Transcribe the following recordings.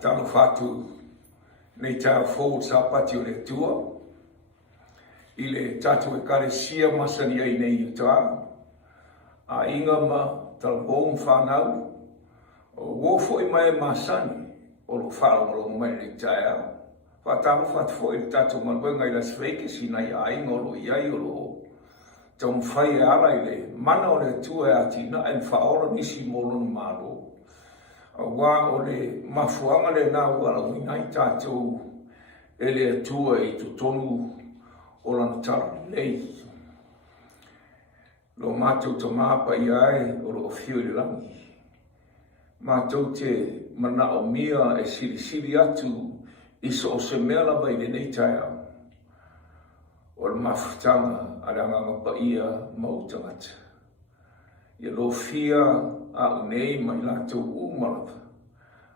talo fatu nei tau fōu sapati o le tua. I le tatu e kare sia masani ai nei utaa. A inga ma tala bōng whanau. O wofo i mai masani o lo whalongolo mai le taia. Whatalo fatu fo i tatu manuenga i Las Vegas i nei a inga o lo iai o lo tau mwhai ala i le mana o le tua e atina en whaola nisi molonu malo. Wa o le mafuanga le nā wala winai tātou e le atua i tutonu o lana tala lei. Lo mātou ta māpa i ai o lo ofio i langi. Mātou te mana o mia e siri atu i so o se mea lava i le nei taia. O le mafutanga a le anganga pa ia mautangata. Ia lo fia a unei mai lātou umalawa.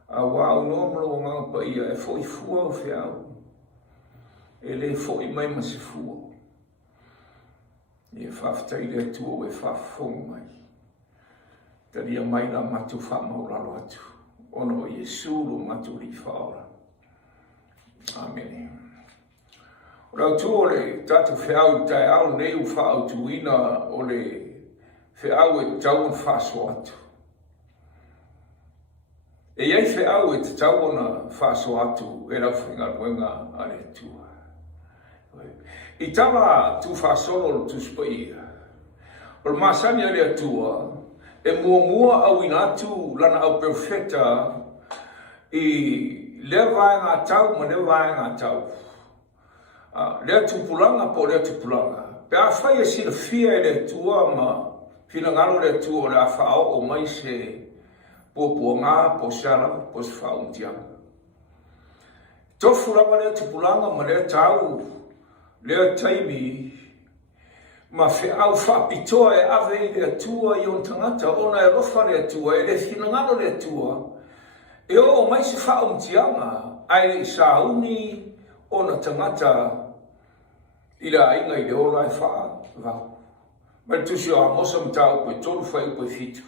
A wāu nomalo o nganga pa ia e fo i fua o whiau. E le fo i mai masi fua. Ia whaftai le tua o e whafonga mai. Taria mai la matu whamauralo atu. Ono o Yesu lo matu li whaora. Amen. Rau tu o le tatu whiau tai au nei u whaau tuina o le whiau e tauan whaso atu. E iei whiau e te tauana whaso atu e rau whinga ruenga a le tua. I tala tu whasono tu spaia. O le masani a le atua e mua au inatu lana au perfecta i le vaenga tau ma le vaenga tau. Lea tupulanga po lea tupulanga. Pe a whai e sila fia e le tua ma whina ngalo le tua o le a whao o mai se pōpua ngā, po siala, po se whao untianga. Tofu lama lea tupulanga ma lea tau, lea taimi, ma whiau whapitoa e ave i lea tua i on tangata, ona e rofa lea tua, e le whina ngalo lea tua, e o mai se whao untianga, ai le sauni ona tangata i la inga i le ola e wha vau. Mai tusi o amosa mtau koe tolu whai koe fitu.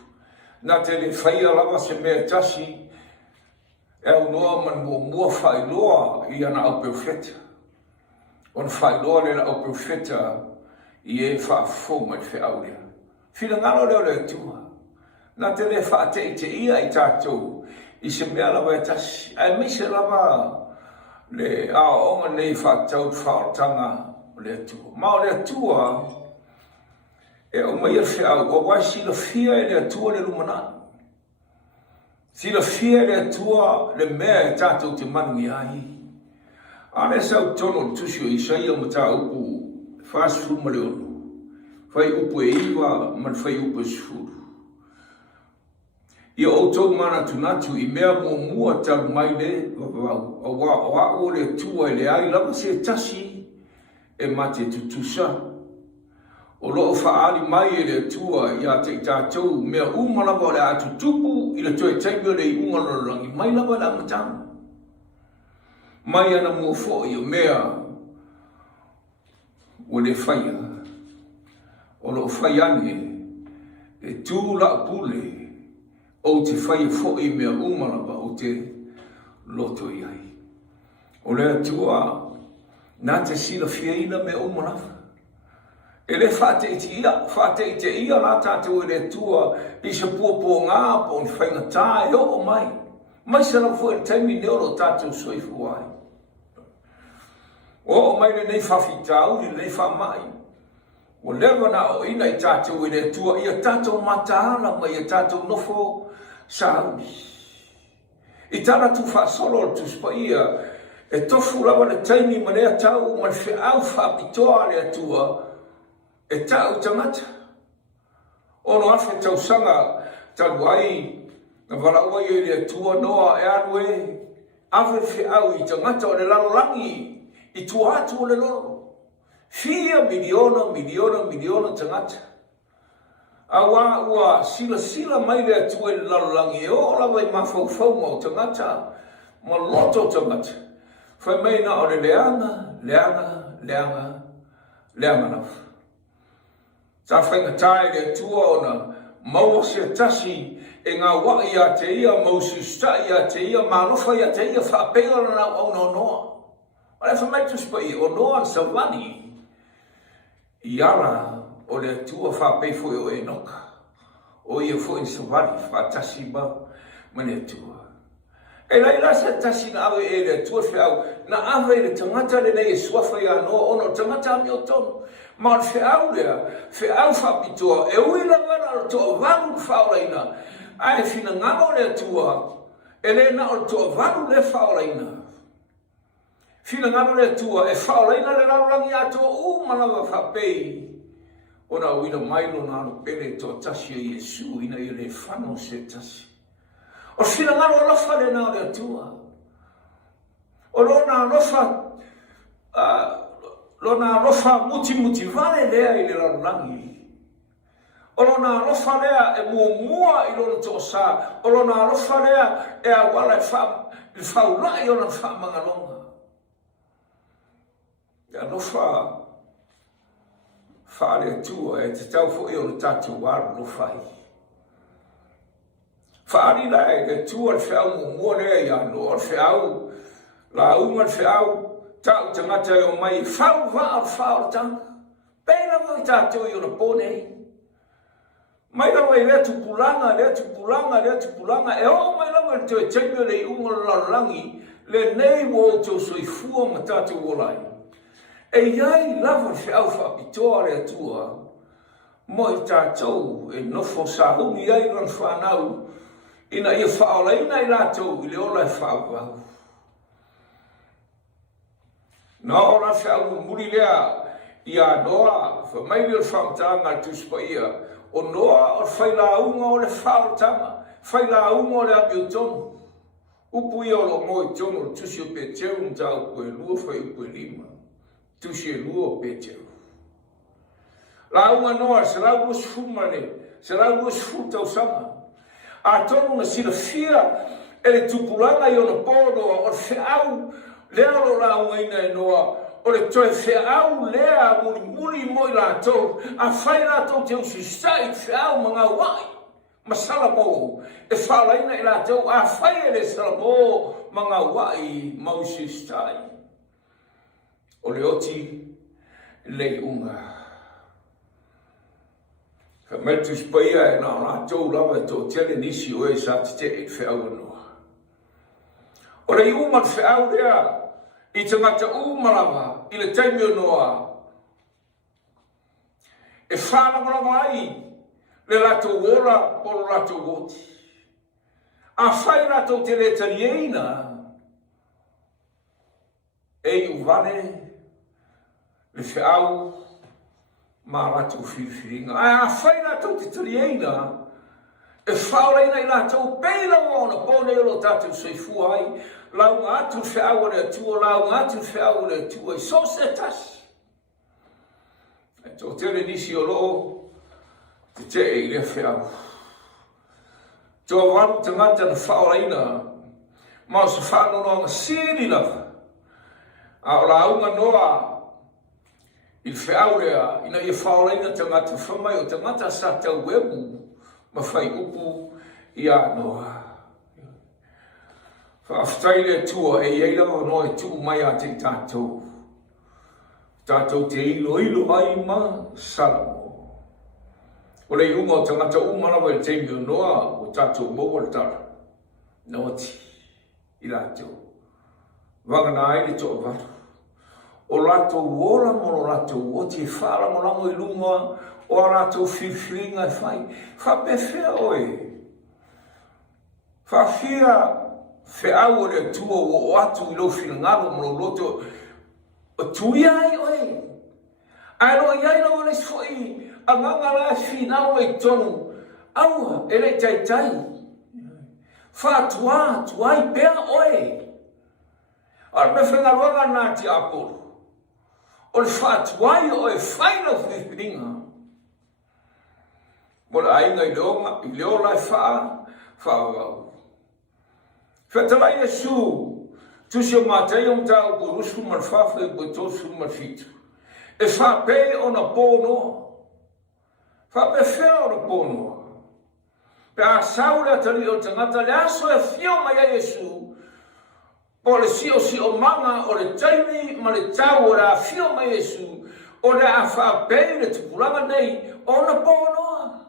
Nā te le whaia lava se mea tasi e au noa man mua whai loa i ana au perfeta. On whai loa le na au perfeta i e wha fō mai whi au lea. Whina ngano leo le tua. Nā te le wha te i te ia i tātou i se mea lava e tasi. Ai mise lava le onga nei whātau whaotanga le atua. Mao le atua e o mai a whiau, o wai sila fia e le atua le lumana. Sila fia e le atua le mea e tātou te manu i ahi. Ane sau tono tusi o Isaia ma tā upu whāsfuru ma le onu. Whai upu e iwa man whai upu e sifuru. Ia o tau mana tunatu i mea mua talu mai le o wa o le tua i le ai lava se tasi e mate tutusa. O loo whaali mai e le tua i a te tātou mea umalava o le atu tupu i le toi taimi o le i ungalolorangi mai lava le amatanga. Mai ana mua fo i o mea o le whaia. O loo whaiane e tū la pule o te whaia fo i mea umalava o te loto i ai. O le atua, nā te sila whiaina mea umalava. E le whate i te ia nā tātou e le atua i se pōpō ngā po ni whainga tā e o mai. Mai sa lau fo e taimi neolo tātou soifu ai. O mai le nei whawhitau ni nei whamai. O lewa na o ina i tātou e le atua i a tātou mataala mai a tātou nofo sauni. I tāna tu whaasolo tu spaia e tofu lawa le taimi ma lea tau ma le whiau whapitoa le atua e tau tangata. Ono awhe tau sanga talu ai na walaua i le atua noa e anue awhe whiau i tangata o le lalolangi i tuatu o le lolo. Fia miliona tangata. Awa ua sila mai le atua i lalolangi e o lawa i mawhauwhau ma o tangata ma loto tangata. Whai mai na o le leanga nafu. Ta whainga tae le atua o na maua se tasi e ngā wa ia te ia mausista ia te ia manofa ia te ia whapega na au no noa. Ole whamaitu spai o noa savani i ara o le tua whapei fo o e noka. O ia fo in savani whatasi ba mane tua. E lai rasa tasi na awe e le tua whiau na awe le tangata le nei e suafa ia noa ono tangata mi o tonu. Ma le whiau lea, whiau whapitoa e uila ngana o toa vanu whaoraina. Ai fina ngano le tua e le na o toa vanu le whaoraina. Fina ngano le tua e whaoraina le raurangi ato manawa whapei. Ona uina mailo na anu pere toa tasi e Yesu ina i le whano se tasi. O fina ngano o lofa le na le tua. O lona lofa muti vale lea i le raurangi. O lona alofa lea e mua i lona tosa. O lona alofa lea e awala i whaulai o na whamangalonga. E alofa whaale atua e te tau fo i o le tatu waru no whai. Whaari la e te tua le whiau mua lea i ano. O le whiau, la unga le whiau, tau tangata e o mai whau whau tanga. Pena mo i tatu i o na pone. Mai lawa i lea tupulanga, e o mai lawa i te teimio le unga lalangi, le nei wo tau soifua ma tatu wolai. E iai lava whiau whapitoa le atua, mo i tātou e nofo sahungi ai ran whanau, ina ia whaolaina i lātou i le ola e whaupau. Na ora whiau muri lea i a noa, whamaili o whautanga tuspa ia, o noa o whailaunga o le whaotanga, whailaunga o le apiotonu. Upu ia o lo mo i tono o tusi o peteu nta upu e lua whai upu e lima. Tusi e lua o peteu. Launga noa, se lau lua sfumane, se lau lua sfutau sama. A tonu na sila fia e le tupulanga i o na pono o le whiau, lea lo launga ina e noa, o le toe whiau lea muli mo i lātou, a whai lātou te usistai whiau mga wai, ma salamo, e whalaina i lātou, a whai e le salamo mga wai ma usistai. O le oti le unga. Ka metu spaia e nā lātou lawa e tō tele nisi o e sa te e whiau anoa. O le iuma whiau lea, I tangata umalawa, I le taimi o noa. E whanamalawa ai, le lato wora, polo lato woti. A whai lato te le tarieina, e uvane, le whiau, ma lato whiwhiringa. A whai lato te tarieina, e whaoreina I lato peila ona, pone o lo tatu soifu ai, lau ngātu whiau le atua, lau ngātu whiau le atua, I so se tasi. E tō tere nisi o loo, te te e le whiau. Tō waru tangata na whaoreina, mao se whāno noa siri lava. A o launga noa, I whiau lea, ina I whaoreina tangata whamai o tangata sa tau webu, ma whai upu I a noa. Whaaftai le tua e eila o noe tu mai a te tātou. Tātou te ilo ai ma salamo. O le unga o tangata umanawa e teimi o noa o tātou moa le tara. Noti I lātou. Wangana ai le toa watu. O lātou wora mo lo lātou o te whaara mo lango I lunga o a lātou whiwhiringa e whai. Whapewhea oe. Whawhia whiau o le tua o atu I lo whina ngaro mo lo loto o tui ai oe. Ai lo iai lo le sfoi a nganga la whina o I tonu. Aua, e le tai. Whatua, tuai pea oe. Ar me whengaroanga nā ti aporo. O le whatuai oe whaina whiwhiringa. Mo le ainga I leo lai whaawau. Whetalai Yesu, tusi o mātai o mtau po rusu marwhawha I po tosu marwhitu. E whape o na pōnoa. Whape whea o na pōnoa. Pe a sau le tari o tangata le aso e fio mai a Yesu. O le si o manga o le taimi ma le tau o le a fio mai Yesu. O le a whaapei le tupulanga nei o na ponoa.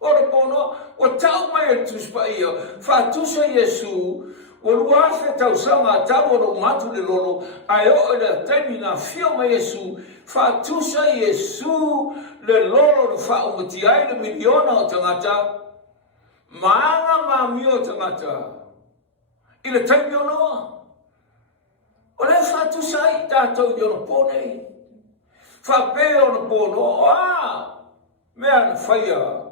O na ponoa. O tau mai e tuspa ia. Whaatusa Yesu. O luafe tau sanga tau o no matu le lolo. Ai o le taimi na fio mai Yesu. Whaatusa Yesu le lolo le whaumati ai le miliona o tangata. Maanga mamio tangata. I le taimi o noa. O le whaatusa i tātou i ono pōnei. Whapea o no pōno. Mea na whaia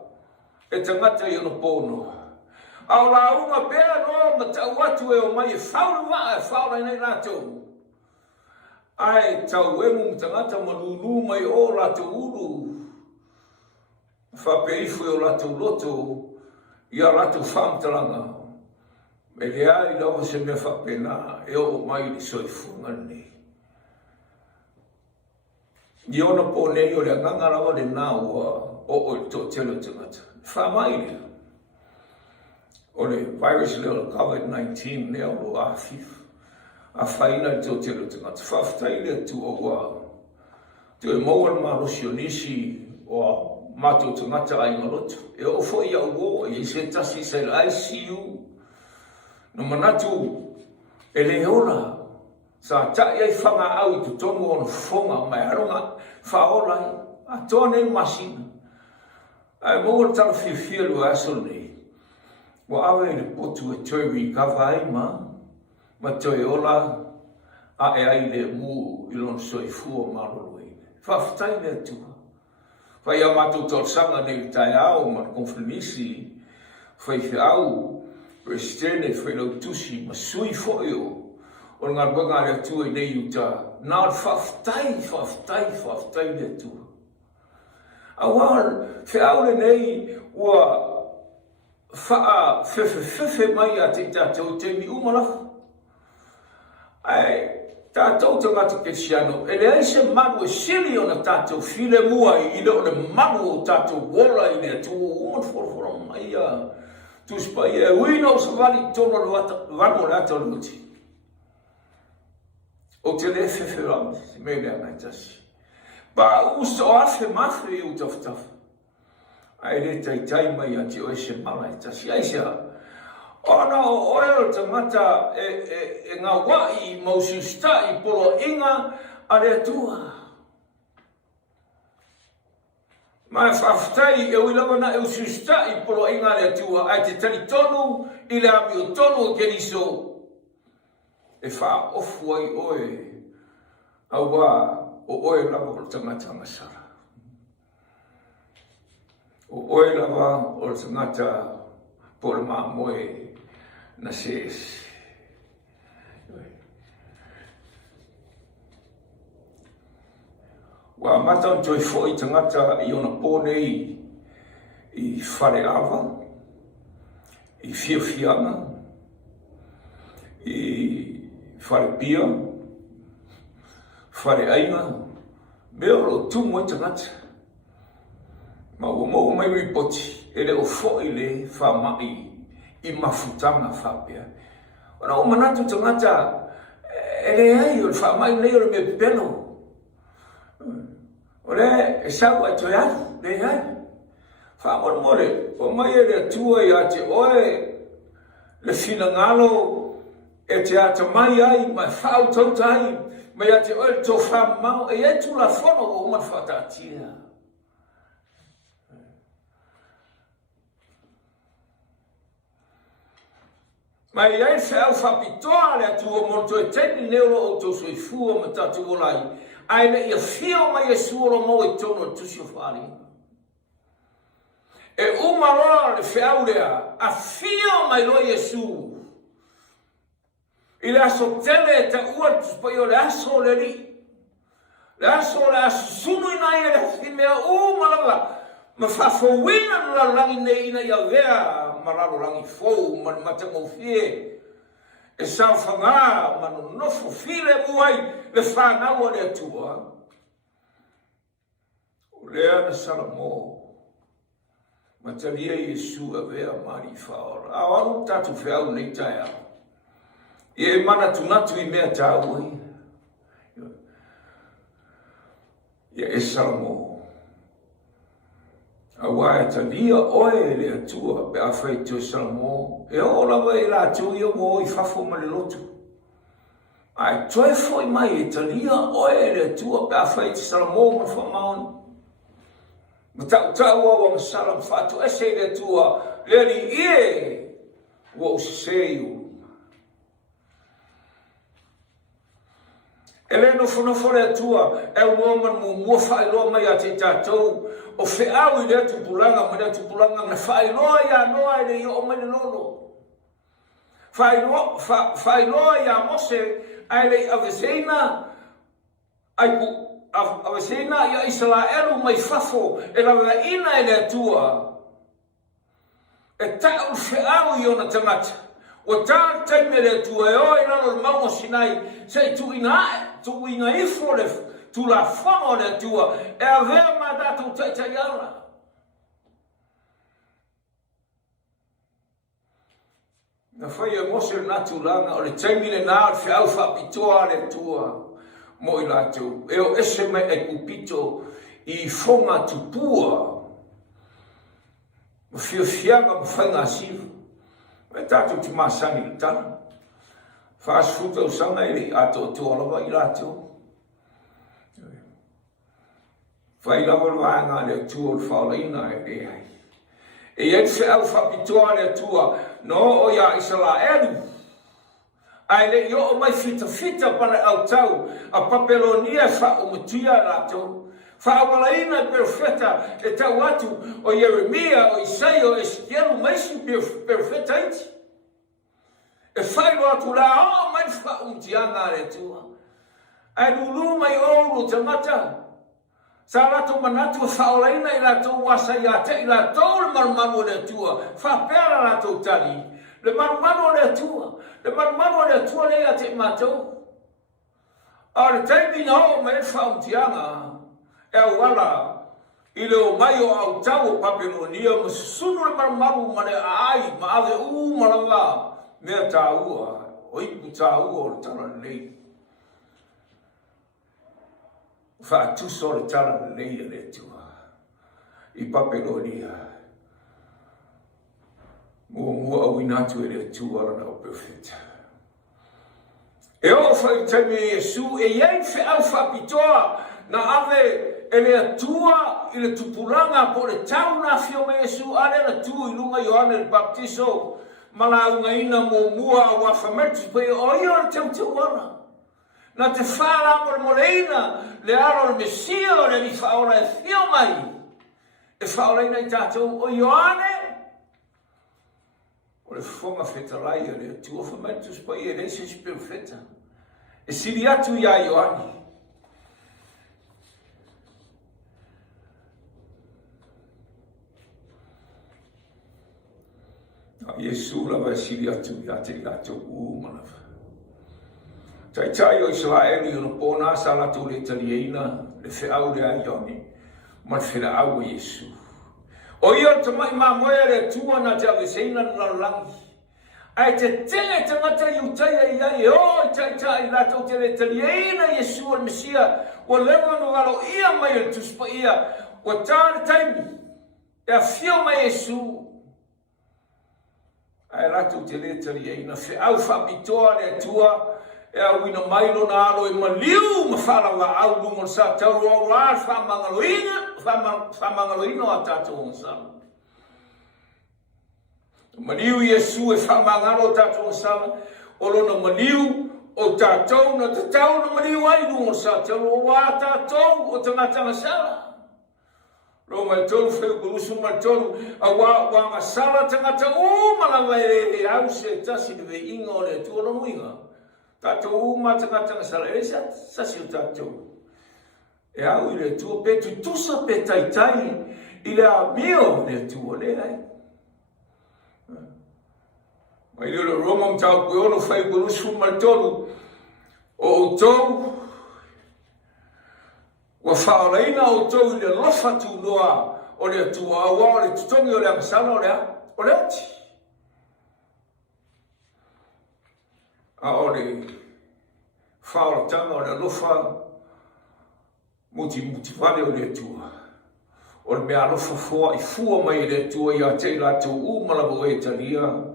e tangata i ono pōno. Au la unga pēa no ma tau atu e o mai e whauru waa e whaura nei rātou. Ai tau e mu tangata manunu mai o rātou uru. Whapeifu e o rātou loto. Ia rātou whamtaranga. Me lea i lawa se mea whapena e o mai li soifu ngani. Ni ona pōnei o le ngangarawa le nāua o i tō telo tangata. Whamai lea. O le virus leo COVID-19 lea o lo awhif. A whaina i tō telo tangata. Whaftai lea tu o wā. Tu e maua ma rosionisi o mātou tangata ai ngaloto. E o fo ia uo i se tasi se le ICU. No manatu e le ora. Sa tai ai whanga au i tu tonu o na whonga mai aronga whaola i. A toa nei masina. Ai maua tala whiwhialu aso nei. Wa awe i le potu e toi wi kawa ai ma toi ola a e ai le mu i lon soi fua marolo i. Whaftai le tua. Whai a mātou tō sanga nei tai au ma konfirmisi. Whai whi au Prestene whai lau tusi ma sui fwoi o. O ngā runga le tua i nei uta. Nā whaftai le tua. A wār, whi au le nei ua whaa whewhe mai a te tātou te mi umarafa. Ai, tātou tangata ke siano, e le aise manu e sili o na tātou while mua i le o le manu o tātou wola i le tu uman whorofora mai a tuspa i e uino sa wali tono wano le ato luti. O te le whewhe rami, me lea nai tasi. Pa usta o afe mawhi i utaftaf. Ai le tai mai ati o ese mala i tasi. Aisea, ona o oero tangata e ngā wai maususta i polo inga a le atua. Mai whaftai e uilawana e ususta i polo inga a le atua. Ai te tani tonu i le ami o tonu o keriso. E wha ofu ai oe. Au wā o oe lava o tangata ngasara. O oe lava o tangata por ma moe na ses. Wa mata toi foi tangata i ona pōnei i whare awa, i whiawhianga, i whare pia, whare ainga, mea ro tumu i tangata. Ma o mo mai ripoti, e le o foi le whamai i mafutanga whapea. Ona o manatu tangata, e le ai o le whamai nei o le me peno. O le e sau ai toi atu, le ai. Whamon more, o mai e le atua i ate oe, le whina ngalo, e te ata mai ai, mai whau tautai, mai ate oe tō whamau, e etu la whono o man whatatia. Mai ai whau whapitoa le atu o monto e teni neuro o tō sui fua ma tatu o lai. Ai le ia whio mai e suoro mo e tono tusi o whari. E umaroa le whau lea, a whio mai lo Yesu. I le aso tele e ta ua tuspai o le aso le li. Le aso sunu ina e le whimea umalaga. Ma whawhawina la rangi nei ina ia vea. Mararo rangi fou, man matango fie. E sao whanga, manu nofo file muai, le whanau le atua. O lea na salamo. Matalia Yesu a vea mari whaora. A waru tatu whiau nei tai au. E mana tunatu I mea tāu ai. Ia e salamo. A wae talia oe le atua pe a whai tue salamo. E o lawa e la tu ia mo I whafo ma le lotu. Ai toe foi mai e talia oe le atua pe a whai tue salamo ma whamaoni. Ma tau wa wa salam fatu ese le tua le li ie wa useu ele no fono le tua e o nome mo fai lo mai a te tatou o fe au le tu pulanga na fai lo ya no ai o mai lolo fai lo ya mose ai le avesena ai a vesena ia Israelu mai fafo e la ina e le tua e tau whiau I ona tangata o tā taime le tua e o ina no maunga sinai se tu ina ifo le tu la whano le tua e a vea ma datu taitai ala na whai e mose natu langa o le taimi le nā whiau whapitoa le tua mo I lātou, e o ese mai e kupito I whonga tupua. Ma whiawhianga ma whainga sivu. Me tātou ti māsani I tana. Whaas futa usanga I ato tualawa I lātou. Whai lawa wāanga le tua o whaolaina e le hai. E et whiau whapitoa le tua, no o ia Israelu. Ai le yo o mai fita para au tau a papelonia fa o mutia lato fa o malaina perfeta e tau atu o Jeremia o Isaia o Ezequiel mai si perfeta iti e fai lo atu la o mai fa o mutia ngare tua ai lulu mai o te mata sa lato manatu fa o laina I lato wasa ya te I lato le marmamo le tua fa pera lato tali le marmamo le tua le marmamo le tua le a te matou. A le taimi na o me whauntianga e wala I le o mai o au tau o papelonia ma sunu le marmamo ma le ai ma ave malawa mea tāua o ipu tāua o le tala lei. Whaatuso le tala lei le tua I papelonia. Mua au inatu e le tua rana o perfeta. E o whai taimi Yesu e iei whiau whapitoa na ave e le tua I le tupuranga po le tau na whio me Yesu ale na tu I lunga Ioane le baptiso ma la unga ina mo mua a wafametu pe o ia le tau wana. Na te whala mo le moleina le alo le Mesia o le ni whaola e whio mai. E whaola ina I tātou o Ioane o le whonga whetarai o le tua whamaitus pa I e reise spiro wheta. E siri atu I a Ioani. A Yesu lawa e siri atu I a te lato umanawa. Tai o Israeli o no pōna sa lato le talieina le whiau le a Ioani. Ma le whiau o Yesu. O ia te mai moe le tua na te aweseina na langi. Ai te tenge te ngata I utaia I ai o tai lato te le talieina Yesu o Mesia o lewa no walo ia mai le tuspa ia o tāne taimi e a whio mai Yesu. Ai lato te le talieina whiau whapitoa le tua e a wina mailo na alo e maliu ma whala wa au lungo sa tauru o wā whamangaloina a tātou o sana. Maliu Yesu e whamangalo o tātou o sana o lona maliu o tātou na tatau na maliu ai lungo sa tauru o wā tātou o tangatanga sala. Lo mai tolu wheu kurusu mai tolu a wā sala tangata o malawa e au se tasi de inga o le tuono muinga. Tātou matangata sala e sa si o tātou. E au I le tua pe tu tusa pe taitai I le a mio le tua le ai. Mai le Roma mtau kue ono whai kurusu mai tolu o tau wa whaoleina o tau I le lofa tu noa o le tua awa, o le tutongi o le angasana o le ati. A o le whaoratanga o le alofa muti vale o le tua. O le mea alofa fua I fua mai le tua I a te lato umalabu e taria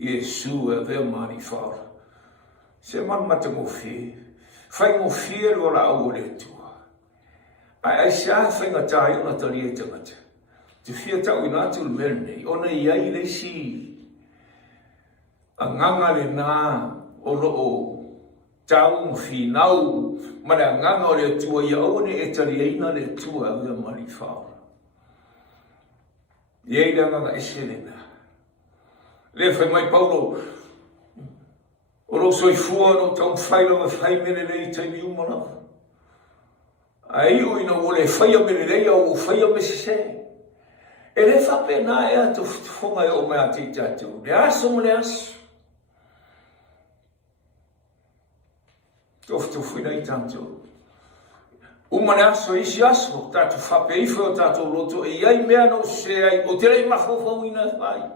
Iesu e vea mani whaora. Se man mata mo fie. Whai mo fie lo la au o le tua. Ai sea whai ngatai o na taria e tangata. Te fia tau ina atu le merne. Ona iai le si. A nganga le nā o loo tau mwhinau. Mare a nganga o le tua ia au ne e taria ina le tua e vea mani whaora. Iei le nganga e se le nā. Le fai mai Paulo o lo soifua no tau whaila wa whai mene nei taimi umana. Ai o ina o le whaia mene nei au o whaia me se. E le whape nā ea tu whonga e o mea te tātou. Le aso mo le aso. Tofu whina I tātou. Umane aso isi aso. Tātou whape iwha o tātou loto. E iai mea no se ai. O te rei mawhawhau ina whai.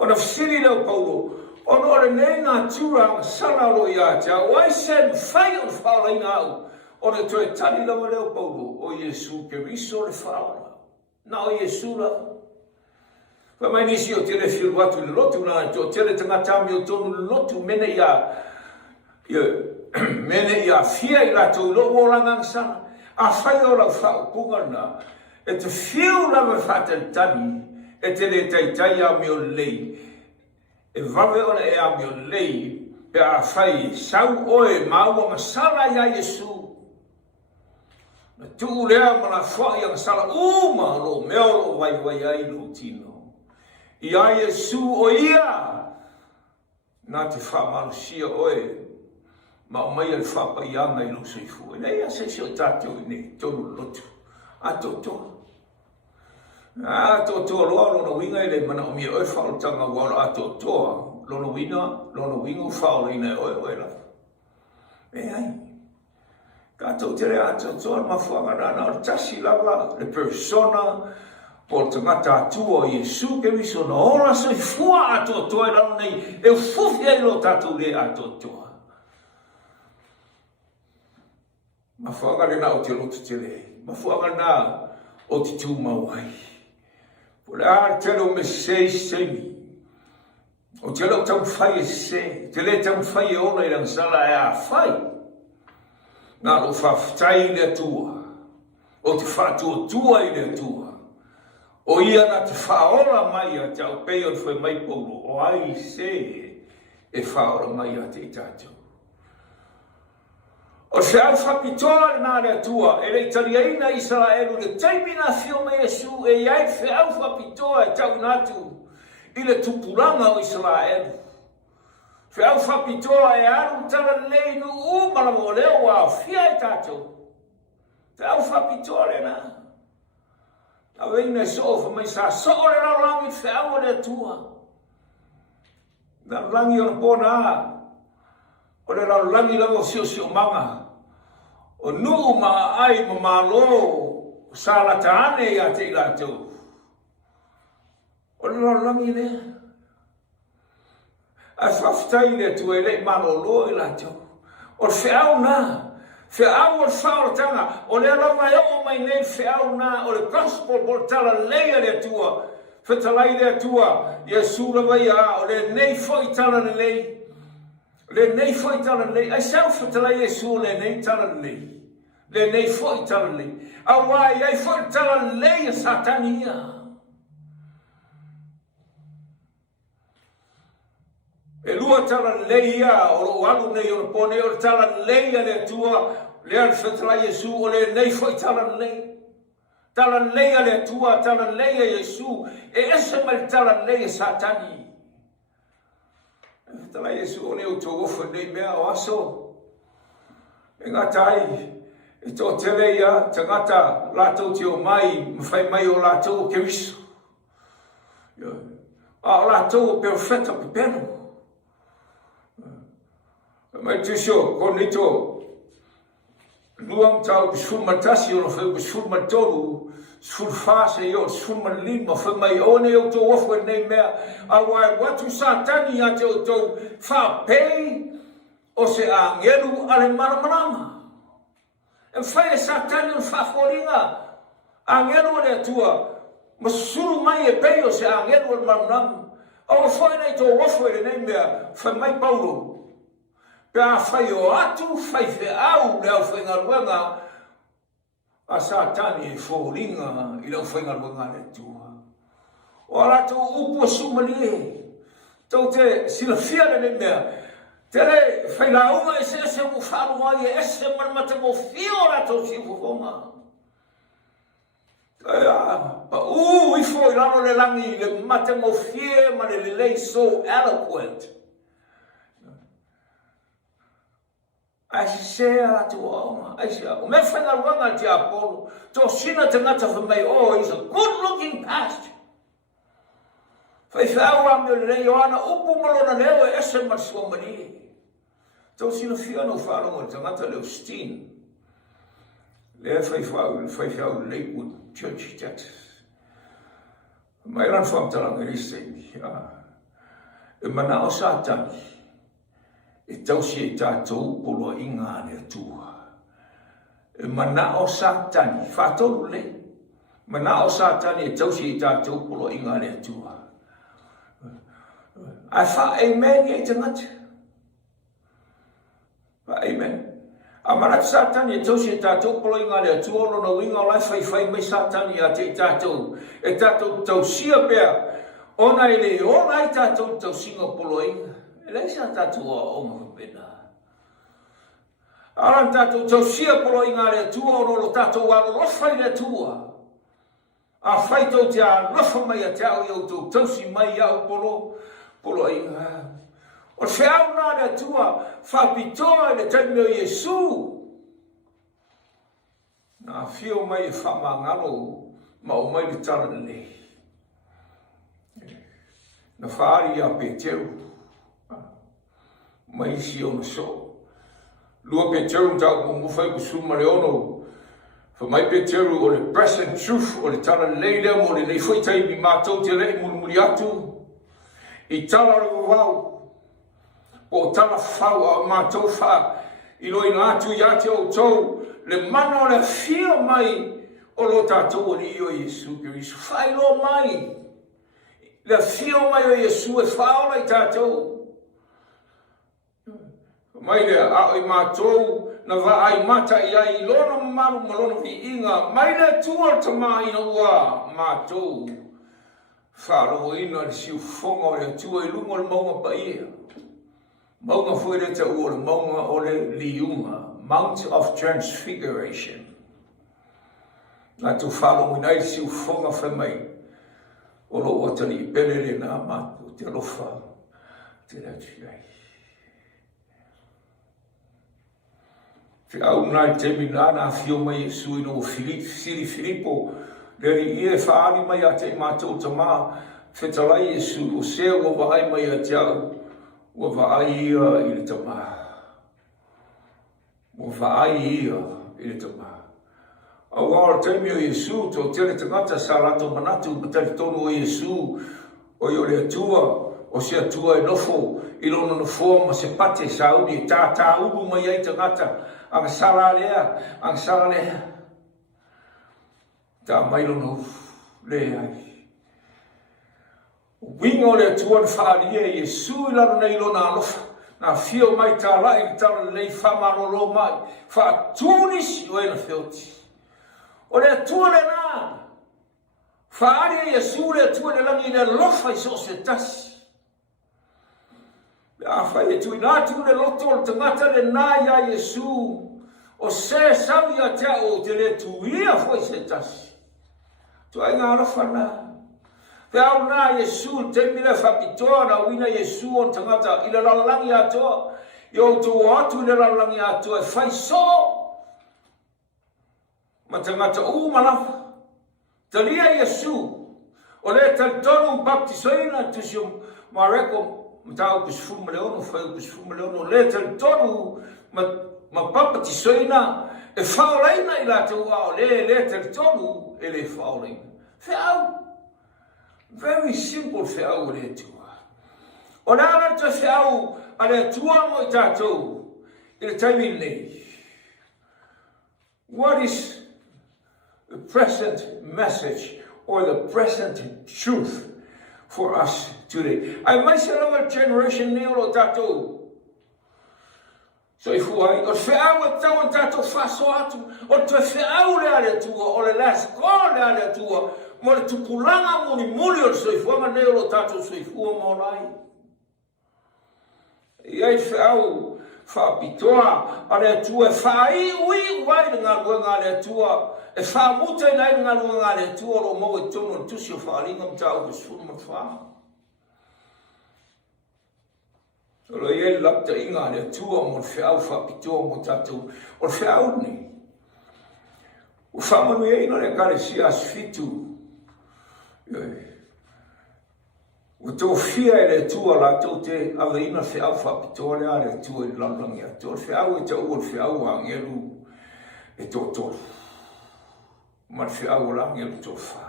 Ona fsiri leo Paulo, ono ore nei ngā tūranga sanaro I atea, o ai sen whai o whaola ina au, ona toe tani lawa leo Paulo, o Iesu ke riso le whaola. Na o Iesu la. Wha mai nisi o tere whiru atu le lotu na, o tere tangatami o tonu le lotu, mene ia fia I rato lo o langang sana, a whai o lau whao punga na, e te whiu lawa whatan tani, e te le taitai a mio lei. E vawe ona e a mio lei, pe a whai sau oe maua masala ia Iesu. Na tuu lea mana whai a masala uma lo mea lo vai ai lo tino. I a Iesu o ia, nā te whamalusia oe, ma o mai al whapa I anga I lo soifu. E nei a se o tātou I nei, tonu lotu. A toto. A toa loa lona winga I le mana o mia oe whaotanga wala a toa lona winga whaola ina oe la. E ai. Kato tere a toa mafuanga nana o tasi lava le persona po tangata atua Iesu ke viso na ora soi fua a toa e lalo nei e fufi ai lo tatu le a toa. Mafuanga le na o te lotu te le. Mafuanga na o te tū mawai. O le a telo me sei semi. O te alo tau whai e se. Te le tau whai e ona I langsala e a whai. Nā lo whawhtai le tua. O te whātua tua I le tua. O ia na te whaola mai a tau pei o whai mai Paulo. O ai se e whaola mai a te tātou. O se au whapitoa nā rea tua, e rei tariaina Israelu, le taimina whio me Iesu, e iai whe au whapitoa e tau natu, I le tupuranga o Israelu. Whe au whapitoa e aru tala leinu umala mo leo wa whia e tātou. Whe au whapitoa le nā. A weina e sofa mai sa so o le rangi whe au o le tua. Nā rangi o na pōna o le rangi lawa sio manga. O nuu maa ai ma malo sa lata ane I a te ilatou. O le rangi le. A whaftai le tu e le malolo I latou. O le whiau nā. Whiau o le whaoratanga. O le alawa e o mai nei whiau nā. O le gospel po tala leia le tua. Whetalai le tua. Iesu lawa ia. O le nei foi tala le lei. Le nei foi tala lei. Ai sau whetala Iesu le nei tala lei. Le nei foi tala lei. A wai ai foi tala lei a satania. E lua tala lei a o lo alu nei o pone o tala lei a le tua. Le al whetala Iesu o le nei foi tala lei. Tala lei a le tua, tala lei a Iesu. E ese mai tala lei a satani. Tala Iesu o ne o tō ofa nei mea o aso. E ngā tai, e tō tele ia, tangata, lātou te o mai, mwhai mai o lātou o keriso. A o lātou o perfeta pepeno. Mai tusio, ko nito, Luam tau sulma tasi o fe sulma toru sulfase yo sulma lima fe mai one o to ofo nei mea awa watu satani a to fa pei o se angelu ale marama e fa satani fa foringa angelu le tua masuru mai e pei o se angelu ale marama o foi nei to ofo nei mea fa mai paulo Pea whai o atu, whai whe au, leo whaingaruanga, a satani e whōringa, i leo whaingaruanga le tua. O ala tō upu a sumali e, tō te sila whiare ne mea, te re whainaunga e se mo whanua e ese manmata mo whio la tō si whukonga. Pa i whoi rano le langi, le mata mo whie, ma le lei so eloquent. Aisea tu oma, Aisea. O me whangaruanga te Apollo, tō sina te ngata whamai, he's a good-looking pastor. Whai whaua me o rei oana, upu malona leo e ese marsua mani. Tō sina whiano whanonga te ngata leo Steen. Lea whai whau Lakewood Church, Texas. Mai ran whamtaranga ristemi. E mana o satani. E tausi e tātou polo inga ne tua. E mana o satani, whātolu le. Mana o satani e tausi e tātou polo inga ne tua. Ai wha amen e te ngata. Wha amen. A mana satani e tausi e tātou polo inga ne tua, lono winga lai whai mai satani a te tātou. E tātou tausia pēr. Ona e le ona i tātou tausinga polo inga. Eleisa tātou a oma whapena. Aran tātou tausia polo i ngā rea tua, oro tātou a rofai rea tua. A whaitou te a rofa mai a te au i au tau tausi mai au polo i ngā. O whiau ngā rea tua, whapitoa e le taimio Iesu. Nā whio mai e whamangano, ma o mai le tala nei. Na whaari a Peteu. Mai si o so. Lua Petero tau mo mufai ku suma leono. Fa mai Petero o le present truth o le tala leile mo le nei foi tai mi mātou te rei muri atu. I tala o wau. O tala whau a mātou wha. I loi ngā atu i ate o tau. Le mana o le whio mai o lo tātou o ni o Iesu Kirisu. Whai lo mai. Le whio mai o Iesu e whaola i tātou. Mai lea, a oi mātou, na wa ai mata i ai lona maru malona vi inga. Mai lea tua ta mā ina ua mātou. Whāroho ina le siu whonga o lea tua i lunga le maunga pa ia. Maunga fuere te ua le maunga o le liunga. Mount of Transfiguration. Nā tu whāroho ina i siu whonga whamai. O lo o tani i pelere nā mātou te rofa. Te ratu ai. Te au nai te minana whio mai e sui no Siri Filipo. Leri i e whaari mai a te mātou ta mā. Whetalai e su o sea ua waai mai a te au. Ua waai ia i le ta mā. Ua waai ia i le ta mā. A wāra teimio Iesu, tō tere te ngata sa rato manatu, batari tonu o Iesu. O i o le atua, o se atua e nofo. I lono no fōa ma se pate sauni, tā uru mai ai te ngata. Ang sara lea. Ta mailo no lea. Wingo le tuan whaaria Iesu laro nei lo na alofa. Na whio mai tā rai tala lei whamarolo mai. Whaatunis o e na whioti. O le tuan e nā. Whaaria Iesu le tuan e langi le lofa i so se tasi. A whai e tui nātu le loto le tangata le nā ia Iesu. O se sau ia te o te le tuia fwoi se tasi. Tu ai ngā rafa nā. Te au nā Iesu te mire whapitoa na wina Iesu o tangata i le lalangi atoa. I o tu atu i le lalangi atoa e whai so. Ma tangata malafa. Talia Iesu. O le talitonu baptisoina tusio mareko. Matau kus fuma leono, whai kus fuma leono, le talitonu ma papati soina e whaoleina I lātou ao, le te tonu e le whaoleina. Whiau. Very simple whiau le tua. O nā rata whiau a le tua mo I tātou, I le taimi nei. What is the present message or the present truth for us today? I might say another generation neo lo tātou. So if I o whiau e tau an tātou whaso atu, o te whiau le ale tua, o le last call le ale tua, mo le tupulanga muni muli o soifua neo lo tātou soifua mo nai. Iai whiau whapitoa, a le tua e whai ui wai ngā luenga le tua, e whamuta I nei ngā luenga le tua, lo mo e tono tusi o whalinga mtau ke suma wha. Olo iei lapta inga le tua mo whiau whapitoa mo tātou, o whiau ni. O whamanu iei no le kare si as fitu. O tō whia e le tua la tō te aweina whiau whapitoa lea le tua I lalangi a tō whiau e tau o whiau a ngelu e tō tōru. Ma whiau o la ngelu tō wha.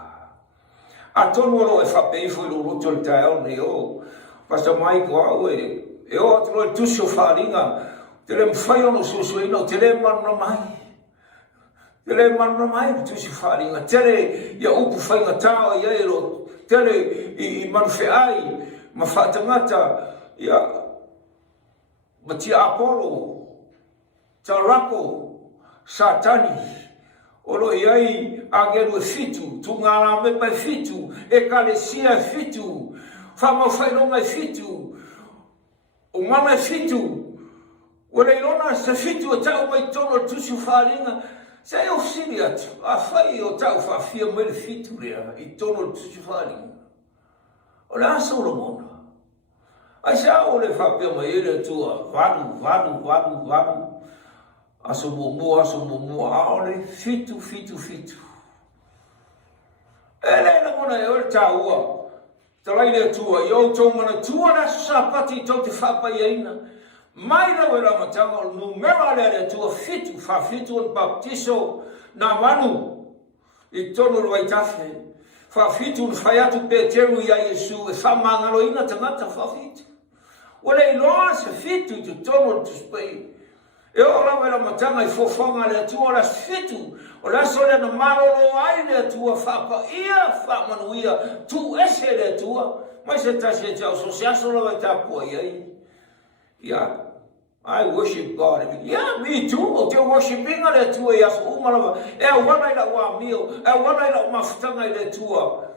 A tōnu oro e whapeifo I lo roto le tae ne o. Pasta mai ko au e o atolo e tusi o wharinga. Te le mwhai ono susuina o te le manuna mai. Te le manuna mai o tusi wharinga. Te le ia upu whainga tāo I eiro. Te le I manwheai. Ma whatangata ia matia Apollo. Tarako. Satani. Olo iai angelu e fitu. Tu ngara me mai fitu. E kalesia e fitu. Whamawhainonga e fitu. O mana fitu, o leilona sa fitu o tau mai tono tusi wharinga, sa e ofsiri atu, a whai o tau whawhia mele fitu rea, I tono tusi wharinga. O le asa o mona. Ai sa o le whapia mai ere tua, vadu, aso momua, a o le fitu. E leila mona e o le taua, Talai le tua, I o tō mana tua na sapati tō te whapai eina. Mai rau e ramatanga o numera le tua fitu, whawhitu on baptiso na manu. I tono roi tawhe. Whawhitu on whaiatu Peteru I a Yesu e whamangalo ina tangata whawhitu. O le iloa se fitu tu tono tu spei. E o rau e ramatanga I fofonga le tua la fitu. O la sole na marolo ai le tua whapa ia whamanuia tu ese le tua. Mai se tasi e tau so se aso la vai tapua iai. Yeah, I worship God. Yeah, me too. O te worshiping le tua i aso umalava. E a wana I la ua mio. E a wana I la mafutanga I le tua.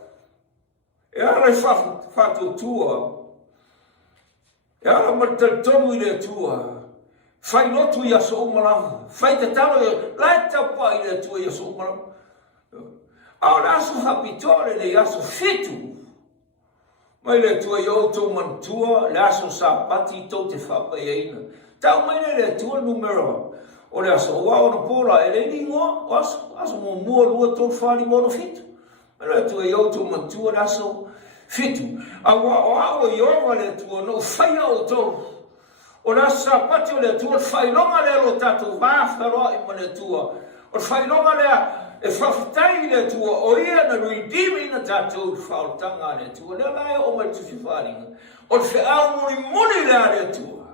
E a rai whatu tua. E a rai matatonu I le tua. Fai lotu I aso umalava. Fai te talo I lai tapa I le tua I aso umalava. A o aso hapitore le aso fitu. Mai le tua I o tō mantua, le aso sapati tō te whapa I eina. Tau mai le tua numero. O le aso oa o na pola, e le ni ngoa, o aso mo mua lua tō whani mono fitu. Mai le tua I o tō mantua, le aso fitu. A o I ova le tua, no whaia o tō. O le aso sapati o le tua, whailonga le lo tato, vāwharoa I ma le tua. O whailonga le e whawhitai le tua o ia na redeemi na tātou whaotanga le tua. Le lai o mai tusi wharinga. O le whiau muni le tua.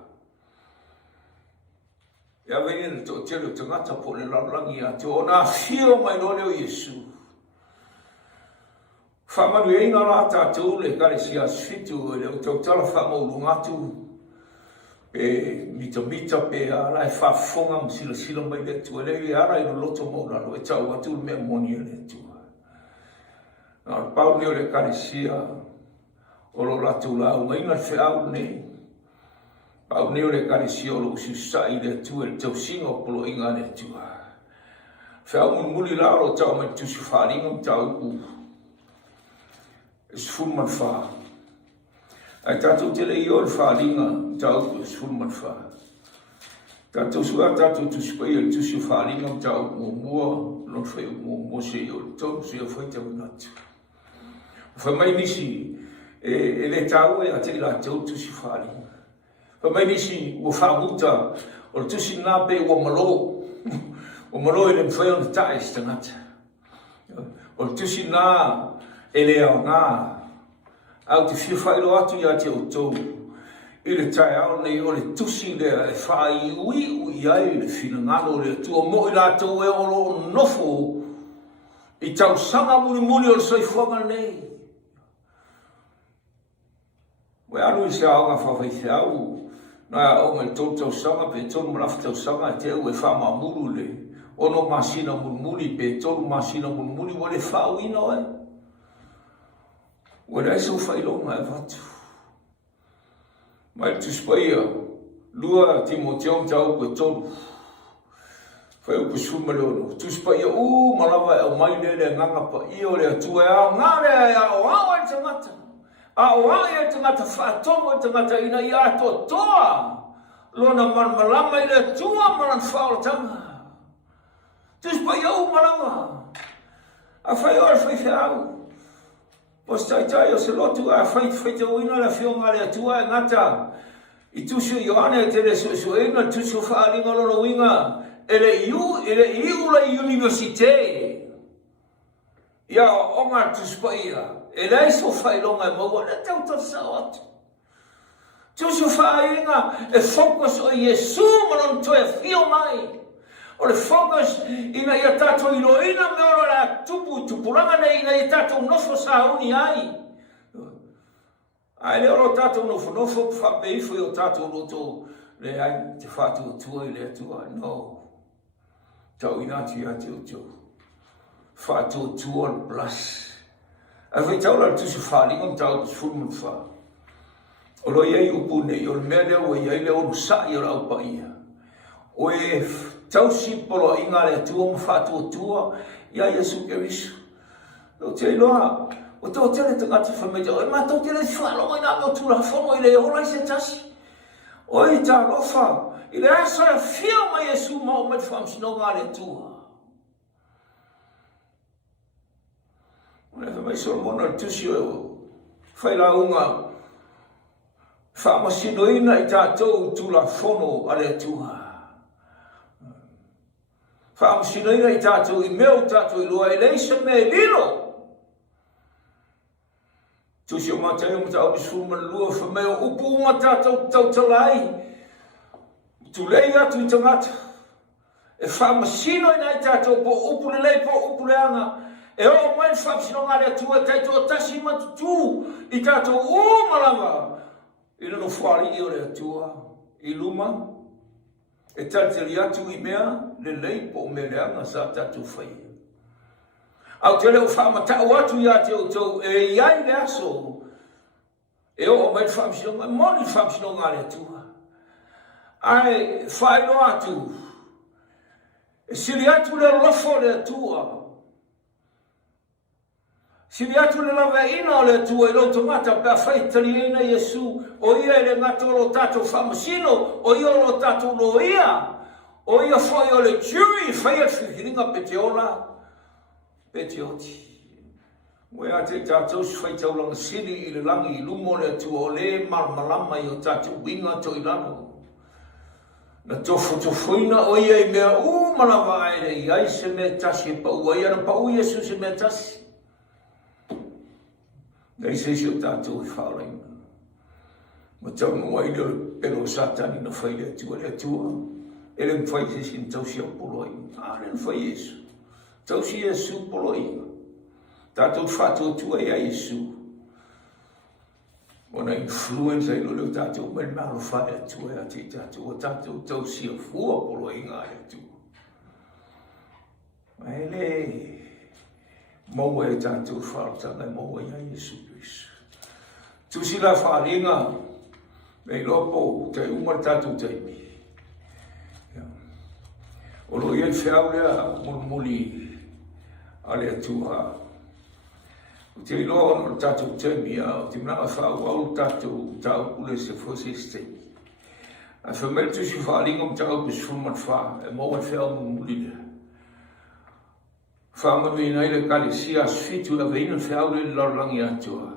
Ia veni na tō telo tangata po le lalangi a tō. O nā whio mai no leo Yesu. Whamanu e inga la tātou le kare si asfitu. Le o tau tala whamaulungatu. Pe mita pe ala e whafonga msila mai le tua. Le ara I loto maunalo e tau atu mea moni le tua. Nā pau leo le karesia o lo latu lau. Nga inga whiau ne. Pau leo le karesia o lo ususai le tua. Le tau singa polo inga le tua. Whiau muli lau lo tau mai tusi wharinga tau u. E sfuman wha. Ai tātou te lei o le wharinga. Tau ku sfuman wha. Tātou sua tātou tu spai o tusi wharinga tau mua non whai mua se o tau se o whai tau natu. Wha mai nisi e le tau e a te la tau tusi wharinga. Wha mai nisi o whamuta o tusi nā pe o malo. O malo ele foi on tais tangata. O tusi na ele au na au te fifa ilo atu ia te otou. Ile tai au nei o le tusi le fai ui ai le fina ngano le tu o mo ila tau e olo nofo i tau sanga muri o le soifuanga nei. Wai anu i se au ngā whawhai se au na o mai tau sanga pe tonu marafu tau sanga te au e whama muru le ono masina mulmuli pe tolu masina mulmuli wale whauina oe. Wale aiso whailonga e watu. Mai tu spaia, lua Timoteo tau koe tolu. Whai upu suma leono. Tu spaia, malawa e o mai le nganga pa io le atua e au ngare e au au e tangata. Au au e tangata whaatongo e tangata ina i ato toa. Lona malama i le atua maran whaolatanga. Tus pa iau malanga. A whai ora whai whiau. Pos tai o se lotu a whai te uina la whionga le atua e ngata. I tusu Ioane e te le suesuena, tusu whaaringa loro winga. Ele iu la universite. Ia onga tusu pa ia. Ele iso whai longa e maua. Le tau tasa atu. Tusu whaaringa e focus o Yesu manon to e whio mai. O le focus ina ia tato ilo ina me ora la tupuranga nei ina ia tato nofo sauni ai. Ai le oro tato nofo whapei fui o tato roto le ai te whatu o tua i le atua. No. Tau ina ti ati o tio. Whatu o tua le plus. A whai tau la tusu whalinga tau kus fulmun wha. O lo iei upu nei o le mea leo o iei leo no sa i o la upa ia. O e tau si polo inga le tua mawhatu o tua, ia Yesu Kerisu. O te iloa, o tau tele tangati whameja, o e ma tau tele whalonga ina me o tula whono i le ola i se tasi. O i ta rofa, i le asa e whia ma Yesu ma o met whamsinonga le tua. O le whamei Solomona le tusi o whaila unga, whamasinoina i tātou tula whono a le tua. Whaamsinoina i tātou i meo tātou i loa e leisa me lilo. Tusi o mātai o mata abis fulman lua whameo upu uma tātou tau talai. Tu lei atu i tangata. E whaamasinoina i tātou po upu le lei po upu le anga. E o mai whaamsinonga le atua taito o tasi matutu i tātou malanga. I nano whari i o le atua i luma. E tateri atu i mea, le lei po me leanga sa tatu whai. Au te leo whamatau atu i ate o tau, e iai le aso. E o mai whamsinonga, moni whamsinonga le atua. Ai, whaino atu. E siri atu le lofo le atua. Siri atu le lawa ina o le atua, i loto mata pe a whai tari eina Yesu, o ia le ngato lo tato whamasino, o ia lo tato lo ia, o ia whai o le tui, whai a whihiringa pe te ola, pe te oti. Moe a te tato whai taulanga siri i le langi i lumo le atua, o le malmalama i o tato winga to i lano. Na tofo tofoina o ia i mea malawa aere, i ai se me tasi e pau, ia na pau Yesu se me tasi. Nei se o tātou i whaoraina. Ma tau no ai leo pero satani na whai le atua. E le mwhai se sin tau si au poloi. Le mwhai Yesu. Tau si Yesu poloi. Tātou whatou tua ia Yesu. Ona influenza i leo tātou mai malo whai atua e te tātou. O tātou tau si a fua poloi ngā atua. Ma ele... Maua e tātou whaotanga e maua ia Yesu Christ. Tusi la wharinga, mei lopo, te umar tātou teimi. O lo iei whiau lea mulmuli a lea tuha. O te iloa no tātou teimi, o te mnanga whau au tātou tāu ule se foses teimi. A whamel tusi wharinga tāu bis fulman wha, e maua whiau mulmuli lea. Whamanu i nei le kalesia asfitu a veina whiau le larangi atua.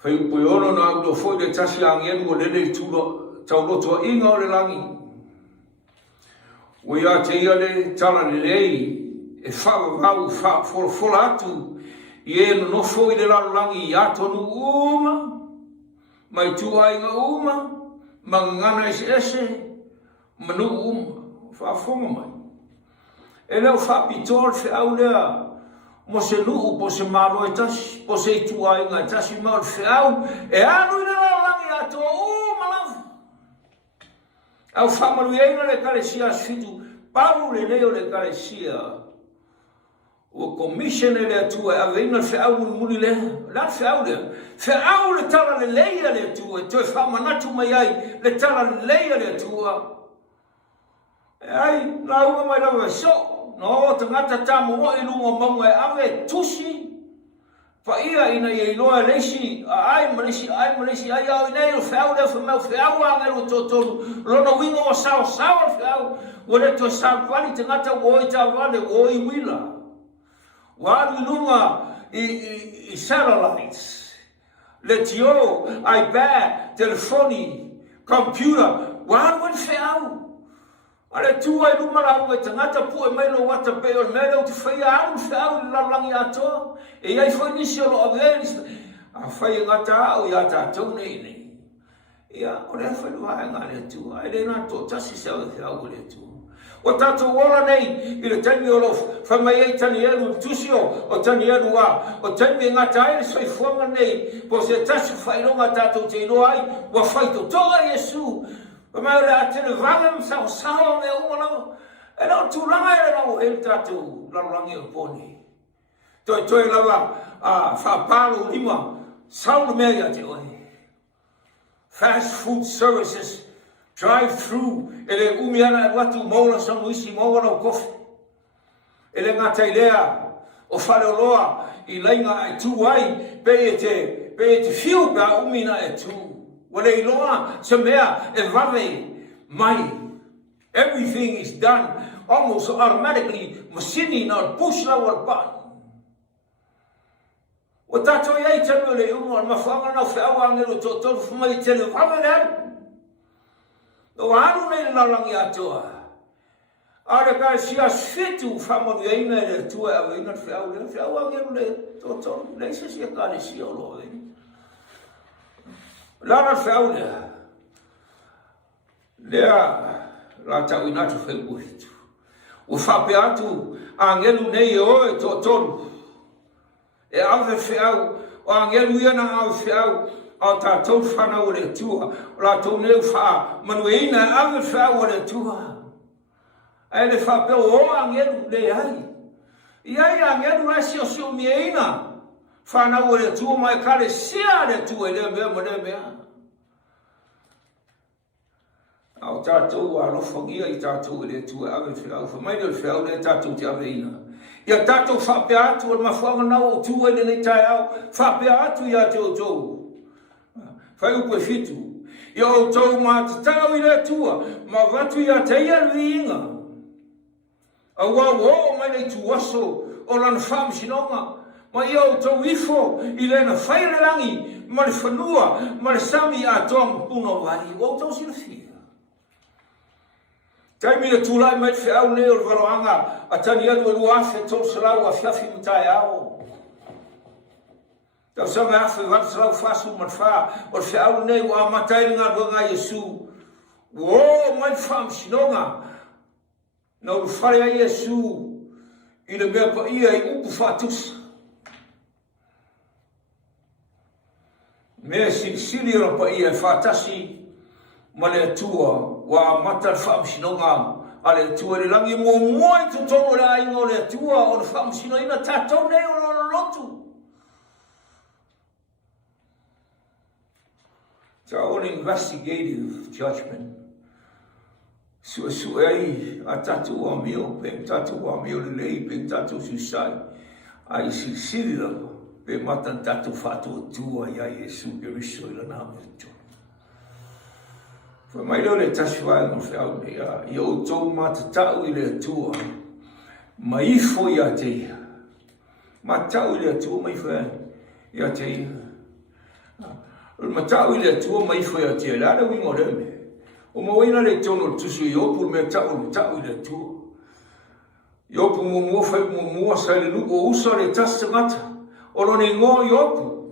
Whai upo i ono na au do foi le tasi angienu o lele i tau lotua inga o le langi. o ia te ia le tala le lei, e whawau, whawhola atu, i e no fo i le lalangi i atonu uma, mai tua inga uma, mangana ese, manu uma, whawhonga mai. E leo whapitol whiau lea, mo se nuu po se malo e tasi, po se tua inga tasi mau whiau, e anu i le lalangi ato uma lafu. Au whamaru eina le karesia fitu, paru le leo le karesia, o commissione le tue aveina il feau muli le la feau le tala le leia le tue tu fa manatu mai ai le tala le leia le tua ai la uma mai la so no tangata tamu mo i lungo manga ave tusi fa ia ina i loa lesi ai malesi ai au nei o feau le feau anga lo totolu lo wingo o sao feau o le to sa vali tangata o i ta vale o i wila Wadu lunga I satellites, le tio, iPad, telefoni, computer, wadu feau. Ale tua I lumara ua tangata pu e mailo wata peo mele o te whaia anu feau I lalangi ato. E iai whai nisi o lo avelis. A whai ngata au I ata tau nei. Ia, o lea whai luha e ngā le tua. E le nā tō tasi seau e feau le tua. O tato wala nei I le taimi o lo whamai ei tani eru tusio o tani eru o taimi ngata ai le soifuanga nei po se tasu whailonga tato te ilo ai wa whaito toa Yesu whamai o le atene vangam sao me umala e nao tūranga e nao e tato lalangi o poni toi lava whaparo lima saulu mea te oi fast food services drive-through, ele umiana watu mola son wisi mola o kofi. Ele ngata ilea o whaleoloa I lainga ai tu ai pe te fiu ka umina e tu. Wale iloa se mea e vave mai. Everything is done almost automatically. Masini na push la wal pan. O tato iei tanu le unga ma whanga na whiawa angelo tōtoro fumai tele vave le O anu nei lalangi atoa. Are ka sia fitu whamaru eina le tua awa ina whiau angeru le tōtoro. Leisa sia ka le sia o loa eina. Lana whiau lea. Lea la tau inatu whengu hitu. O whape atu angelu nei oe tōtoro. E awe whiau o angelu iana awe whiau. O tātou whanau le tua, o la tau neu wha manueina ave whau le tua. Ai le whapeo o angeru le ai. Iai angeru rasi o sio mieina. Whanau le tua mai kare sia le tua le mea mo le mea. Au tātou a lofongia I tātou le tua ave whau. Whamai le whau le tātou te aveina. Ia tātou whape atu o mawhanga nau o tua le le tai au. Whape atu ia tōtou. Whai upo e fitu. Ia o tau mā te tau I le tua, ma watu ia te ia ruinga. A wau o mai nei tu aso o lana wham sinonga. Ma ia o tau ifo I le na whaire rangi, ma le whanua, ma le sami a toa puno wari. O tau sila fia. Taimi le tūlai mai te whiau nei o le waloanga, a tani anu e luafe tō salau a whiafi mutai ao. Tau sanga afe watu salau fasu manwha, o whiau nei wa matai ngā runga Yesu. O mai wham sinonga, na uru whare a Yesu, I le mea pa ia I upu whatusa. Mea sili ora pa ia whatasi, ma le atua, wa mata wham sinonga, a le atua le langi mo moe tu tono le ainga o le atua, o le wham sinonga ina tātou nei o lo lotu. It's our own investigative judgment. Suai a tatu o mio, pe tatu o mio le lei, pe tatu susai. Ai sili lava, pe matan tatu fatu tua ia Yesu ke riso I lana me tu. Fa mai leo le tashiwai no whiau ne ia, I o tau matatau I le tua, ma ifo ia te ia. Matau I le tua ma ifo ia te ia. Ma tau I le tua mai foi a te lana wingo reme. O mawaina le tono tusu yopu me tau i le tua. Yopu mua fai mua sa le nuku o usa le tasa ngata. O lo ni ngō yopu.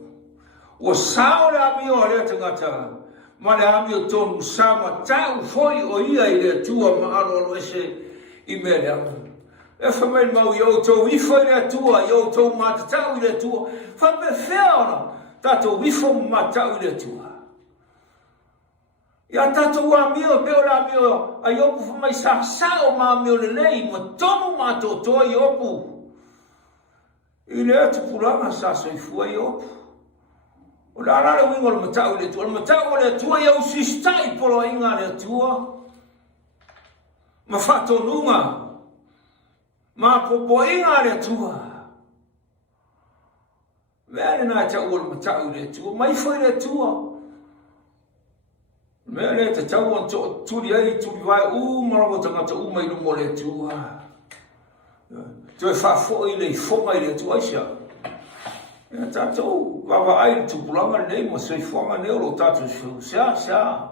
O sao le ami o le tangata. Ma le ami o tonu sama tau foi o ia i le tua ma alo ese i me le ama. E whamai mau i o tau wifo i le tua, i o tau matatau i le tua. Whamai whea ona, tato wifo matau i le tua. Ia tatou amio pe ora amio ai opu fumai sa o ma amio le lei ma tonu ma to i opu. I le atu pulanga sa so i fua i opu. O la rara wingo le matau le tua. Le matau le tua i au sistai polo inga le tua. Ma fato nunga. Ma popo inga le tua. Vene na tau le matau le tua. Ma i foi le tua. Mea le te tau an turi ai, turi vai, marawa tangata mai rungo le tua. Tue whafo i le fonga i le tua isia. Mea tātou, wawa ai le tupulanga nei, ma sei fonga neo lo tātou siu. Sea.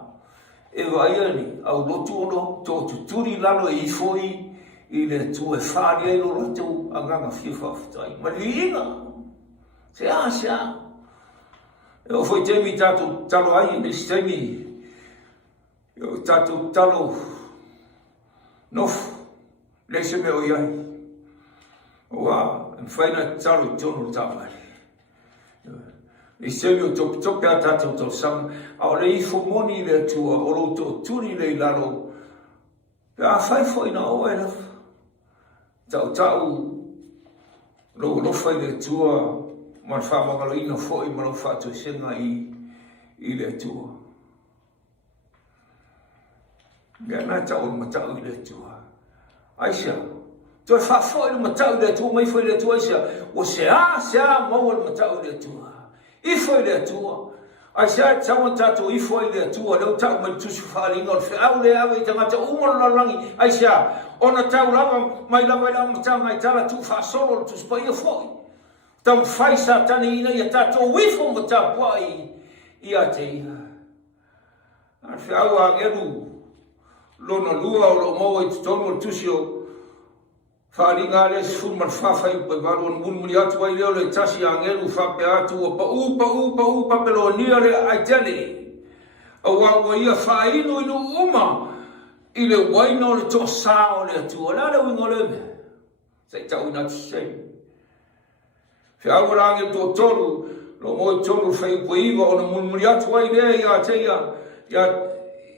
E vai ani, au lotu ono, tō tuturi lalo e ifoi, i le tua e whāri ai lo lotu, anganga whiwhawhitai. Ma li inga. Sea. E o foi temi tātou talo ai, ne stemi, yo tatou talo nofu le se me o iai. Oa, whaina talo tono tāwari. Le se me o tope a tatou tau sang, a o le ifo moni le tua, o lo to turi le lalo. Pea whaina o e lafa. Tau, lo whai le tua, man whamangalo ina fwoi, man o whātou senga i le tua. Mea nā tau matau i le tua. Aisha, toi whawhoi le matau i le tua, mai whoi le tua aisha. O sea maua le matau i le tua. I whoi le tua. Aisha, tau tato i whoi le tua, leo tau mai tusu wharinga, o whiau le awe i tangata umara langi. Aisha, ona tau lava, mai lava i lava matau ngai tala tu whasolo, tu spa ia whoi. Tau whaisa tani ina i a tato wifo matau puai i a te ina. An whiau a ngeru, lona lua o lo mau i tutonu o tusio wharinga le sifurman whawhai pa waru an munmuri atu ai leo le tasi a ngelu whape atu o pa pelo nia le aitele a wawa ia whainu inu uma i le waina o le to sao le atu o lana wingo le me sei tau ina tusei whiawa rangi to tolu lo mau i tonu whai puiwa o na munmuri atu ai lea ia teia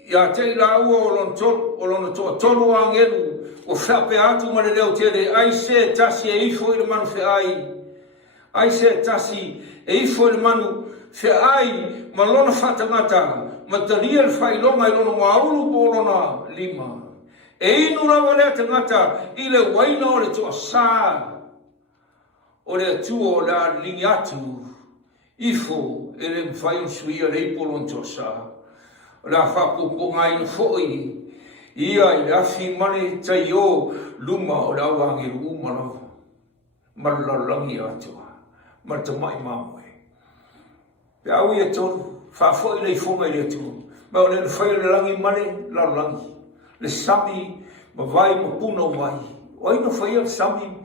ia te la ua o lona tolu a ngelu o whape atu ma le leo tere ai se tasi e ifo i le manu whiai ai se tasi e ifo i le manu whiai ma lona whatangata ma taria le whailonga i lona maulu po lona lima e inu rawa lea tangata i le waina o le toa sā o le atua o la lingi atu ifo e le mwhai on suia le ipo lona toa sā la whapupo ngai foi ia i le afi mane tai o luma o la wangi umara malalangi atua ma te mai mamoe pe au ia tonu whafoi le fonga i le atu ma o le whai le langi mane la langi le sami ma vai ma puna vai o ino whai le sami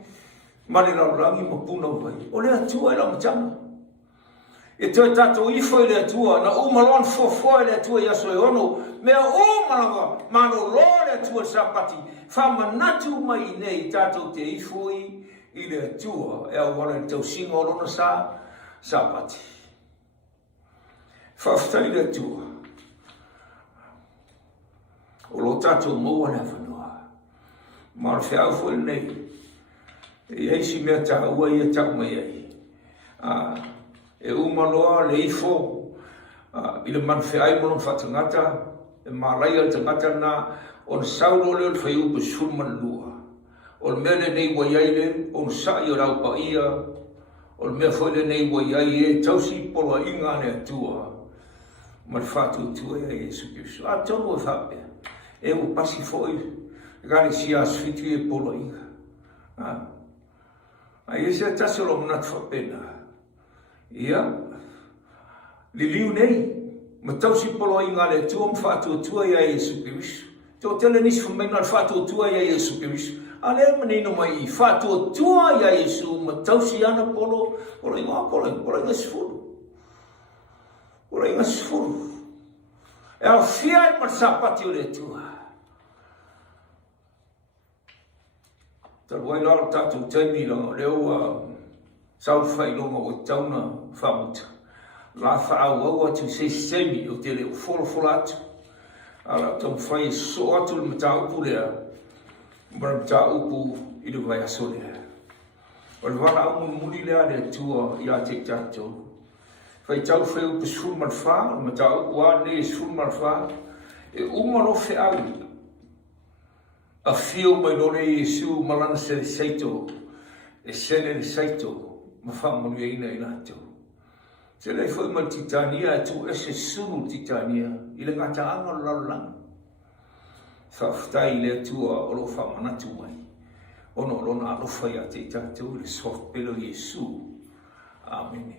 mane la langi ma puna vai o le atua i la matanga e toi tato i foi le tua na umalon fo le tua ia so ono me umalaga mano lo le tua sapati fama natu mai nei tato te i foi i le tua e o wala te singo no sa sapati fa ftai le tua o lo tato mo na fanoa mar fa foi nei e ai si me ta ua ia ta mai ai e umaloa le ifo i le manwheai mono whatangata e marai al tangata na o le sauro leo le whai upe sulman lua o le mele nei waiaile o le sai o rau pa ia o le mea whaile nei waiai e tausi polo inga ne atua ma le whatu tua e Jesu Christu a tono e whape e o pasi foi e gane si asfitu e polo inga a ese tasolo mnat whapena ia li liu nei Matausi polo inga le tua mwhātua ia Yesu Kirisu. Tō tele nisi whamaina le whātua ia Yesu Kirisu. Ale manino mai I whātua ia Yesu matausi ana polo inga polo inga sifuru. Polo inga sifuru. E a whiai marsapati o le tua. Taruai lau tātou taimi leo sau whailonga o tauna whamuta. La whaau atu se semi o te leo wholofola atu. Ala tau whai so atu le mata upu lea. Mara mata upu I le vai aso lea. O le wala au muni lea lea tua I a te tātou. Whai tau whai upu sfuru marwha, le mata upu a le sfuru marwha. E umaro whi au. A fio mai lore Yesu malana se le saito. E sene le saito. Ma whamanu e ina ina atu. Se lei foi ma titania tu ese sunu titania I le ngata anga lalang. Whaftai le tua o lo whamanatu mai. Ono lona alofa ia te tatu le soft pelo Yesu. Amen.